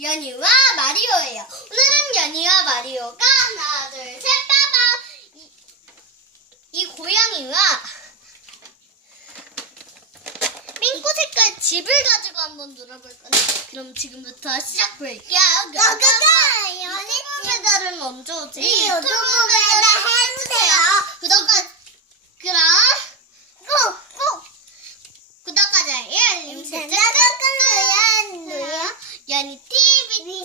연이와 마리오예요. 오늘은 연이와 마리오가 하나, 둘, 셋, 빠바. 이, 이 고양이와 핑크 색깔 집을 가지고 한번 놀아볼 건데 그럼 지금부터 시작할게요. 고고고! 연이 유튜브들은 언제 오지? 이 유튜브에다 해주세요. 구독과 그럼 꼭! 꼭! 구독과 좋아요 알림 설정 누르 눌러요. 연이 친구 우리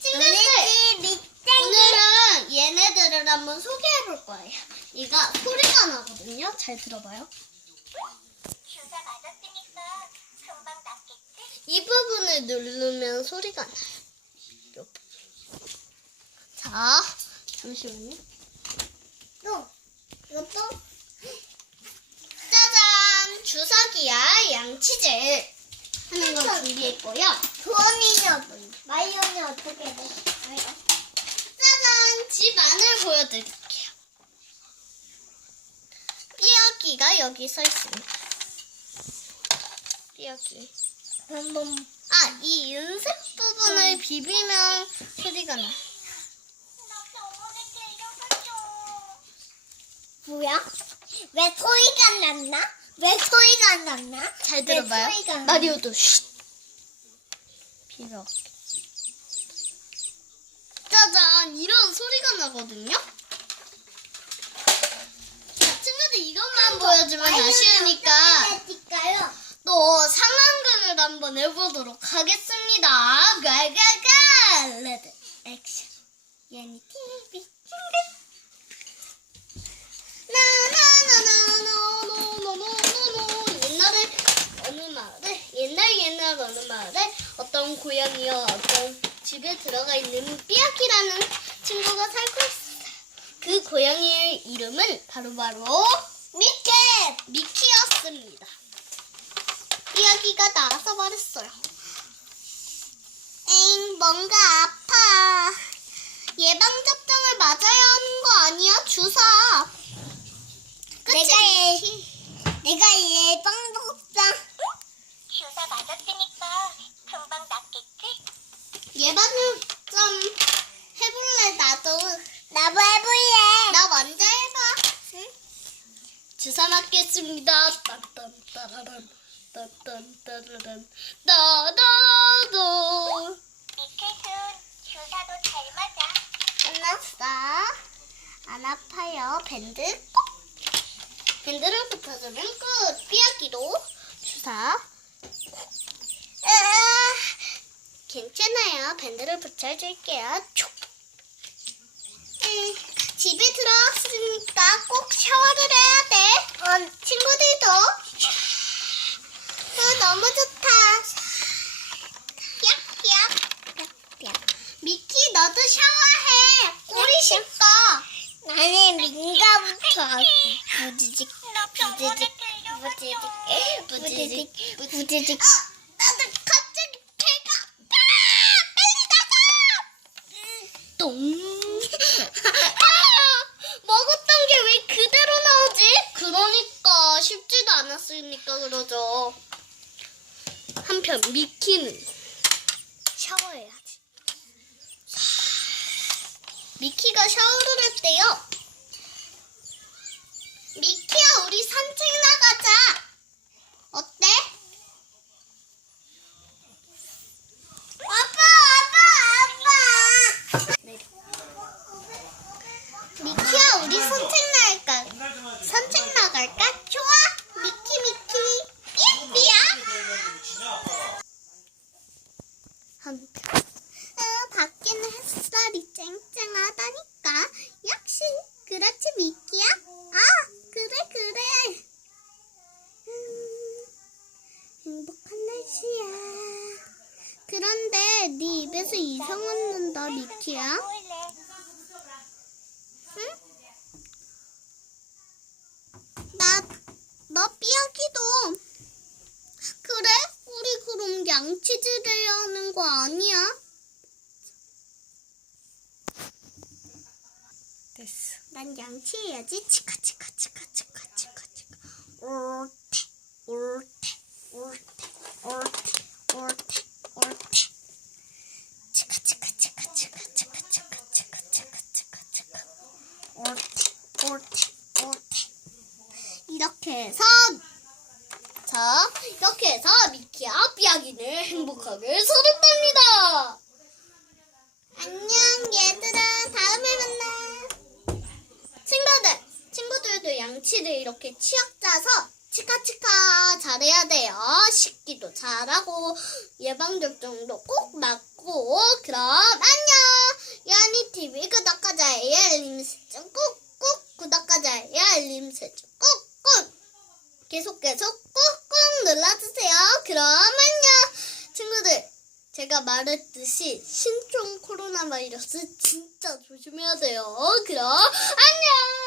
친구들 오늘은 얘네들을 한번 소개해 볼 거예요. 얘가 소리가 나거든요. 잘 들어봐요. 주사 맞았으니까 금방 낫겠지? 이 부분을 누르면 소리가 나요. 요 부분. 자, 잠시만요. 또! 이것도? 짜잔! 주사기와 양치질 걸 준비했고요. 도원이는 마이온이 어떻게 돼? 짜잔! 집 안을 보여드릴게요. 삐어기가 여기 서 있습니다. 삐어기. 한번 아, 이 윤색 부분을 비비면 소리가 나. 뭐야? 왜 소리가 안 났나? 왜 소리가 안 났나? 잘왜 들어봐요. 마리오도 쉿. 비벼. 짜잔, 이런 소리가 나거든요. 자, 친구들 이것만 보여주면 아쉬우니까 또 상황극을 한번 해보도록 하겠습니다. 가가가! 레드 액션. 예니 TV 고양이와 어떤 집에 들어가 있는 삐약이라는 친구가 살고 있었어요. 그 고양이의 이름은 바로바로 미케! 미키였습니다. 삐약이가 나와서 말했어요. 에잉, 뭔가 아파. 예방접종을 맞아야 하는 거 아니야? 주사. 그치? 내가 예- 주사 맞겠습니다. 딴딴따라란, 딴딴따라란, 따다도. 미켓은 주사도 잘 맞아 끝났어. 안 아파요. 밴드 꼭. 밴드를 붙여주면 끝. 삐약기도 주사. 으아, 괜찮아요. 밴드를 붙여줄게요. 촉. 음, 집에 들어왔으니까 꼭 샤워를 해야 돼. 어, 친구들도. 아, 너무 좋다. 삐약삐약. 삐약. 미키 너도 샤워해. 꼬리 씻어. 나는 민가부터 부지직 나 부지직, 부지직, 부지직, 부지직. 어, 나도 갑자기 배가 아파. 빨리 나가. 똥. 아, 먹었던 게 왜 그대로 나오지? 그러니까 쉽지도 않았으니까 그러죠. 한편 미키는 샤워해야지. 미키가 샤워를 했대요. 미키야, 우리 산책 나가자. 어때? 아빠 아빠 아빠 내려. 미키야, 우리 산책 나갈까? 산책 나갈까? 좋아. 미키, 미키. 삐삐야. 한편. 어, 밖에는 햇살이 쨍쨍하다니까. 역시, 그렇지, 미키야? 아, 그래, 그래. 음, 행복한 날씨야. 그런데 네 입에서 이상한 눈다, 미키야. 응? 나, 나 삐약이도. 그래? 우리 그럼 양치질 해야 하는 거 아니야? 됐어 난 양치해야지. 치카, 치카, 치카, 치카, 치카, 치카. 옳대, 옳대, 옳대, 옳대, 옳대, 옳대. 자, 이렇게 해서 미키와 삐약이는 행복하게 살았답니다. 안녕 얘들아 다음에 만나. 친구들, 친구들도 양치를 이렇게 치약 짜서 치카치카 잘해야 돼요. 식기도 잘하고 예방접종도 꼭 맞고 그럼 안녕. 야니 TV 구독과 좋아요 알림 설정 구독과 좋아요 알림 설정 계속 계속 꾹꾹 눌러주세요. 안녕. 친구들 제가 말했듯이 신종 코로나 바이러스 진짜 조심해야 돼요. 그럼 안녕.